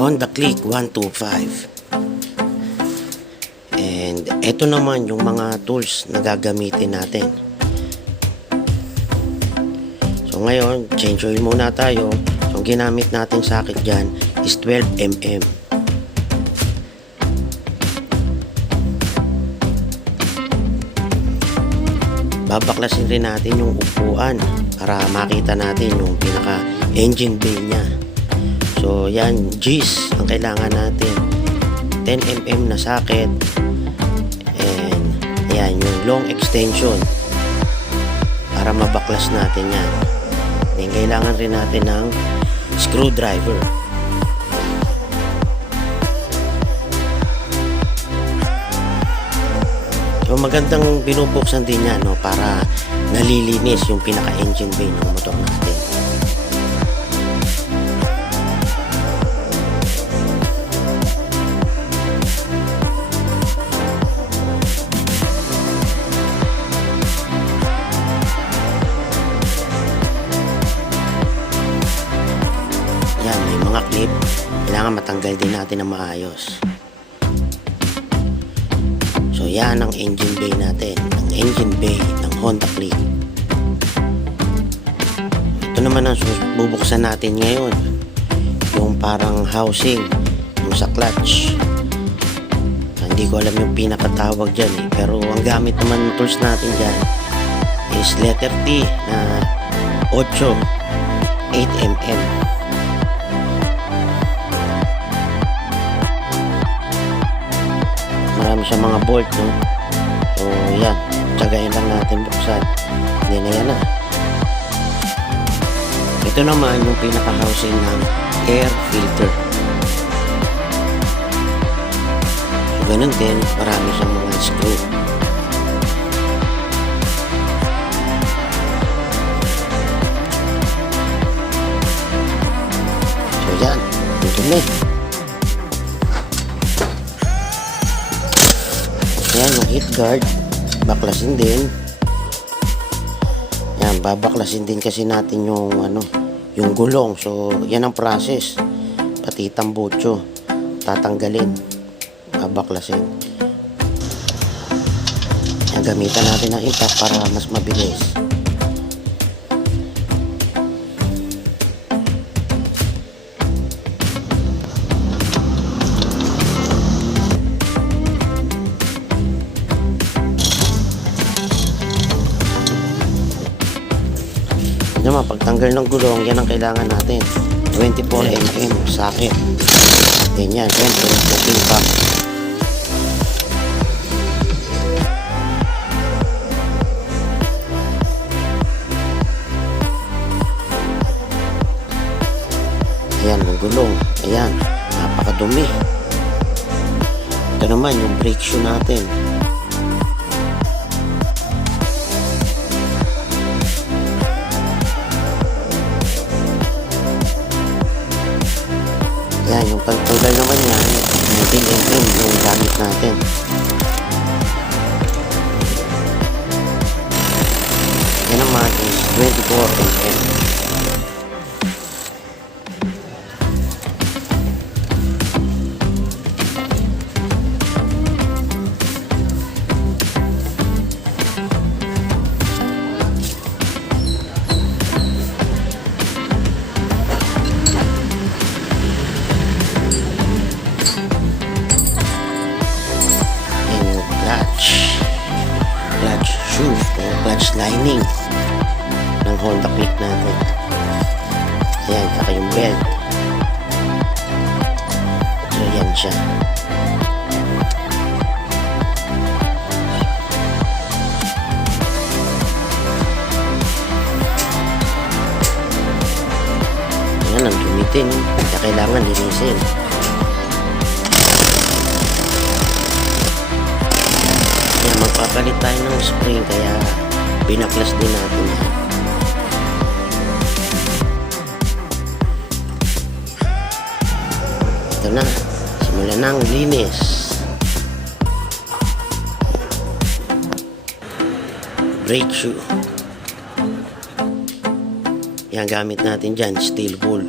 Honda Click 125. And ito naman yung mga tools na gagamitin natin. So ngayon, change oil muna tayo. So ginamit natin sakit dyan is 12mm. Babaklasin rin natin yung upuan para makita natin yung pinaka engine bay niya. So yan, G's ang kailangan natin, 10mm na socket, and yan yung long extension para mabaklas natin yan. Then kailangan rin natin ng screwdriver. So magandang binubuksan din yan, no, para nalilinis yung pinaka engine bay ng motor natin. Yan, may mga clip, kailangan matanggal din natin na maayos. So yan ang engine bay natin, ang engine bay ng Honda Click. Ito naman ang bubuksan natin ngayon, yung parang housing yung sa clutch. Hindi ko alam yung pinakatawag dyan pero ang gamit naman ng tools natin dyan is letter T na 8mm. Marami siya mga bolt, no? So yan, tsagayin lang natin buksan. Hindi na yan na. Ito naman yung pinaka housing ng air filter. So ganun din, marami siyang mga screw. So yan, ito na. Yan yung heat guard, baklasin din. Yan, babaklasin din kasi natin yung yung gulong. So yan ang process, pati tambucho tatanggalin, babaklasin. Yan, gamitan natin ng impact para mas mabilis. Naman, pagtanggal ng gulong, yan ang kailangan natin, 24mm socket. Ganyan, siyempre, open pack. Ayan, yung gulong, ayan, napakadumi. Ito naman, yung brake shoe natin. Yan, yung pagtanggal naman yan, 19mm yung gamit natin. Yan naman is 24mm. Clutch shoe o clutch lining ng Honda Click natin. Ayan, saka yung belt. So yan siya. Ayan, ang dumitin, kaya kailangan linisin. Magpapalit tayo ng spring, kaya binaklas din natin yan. Ito na, simulan na ang linis. Brake shoe. Yan, gamit natin dyan, steel wool.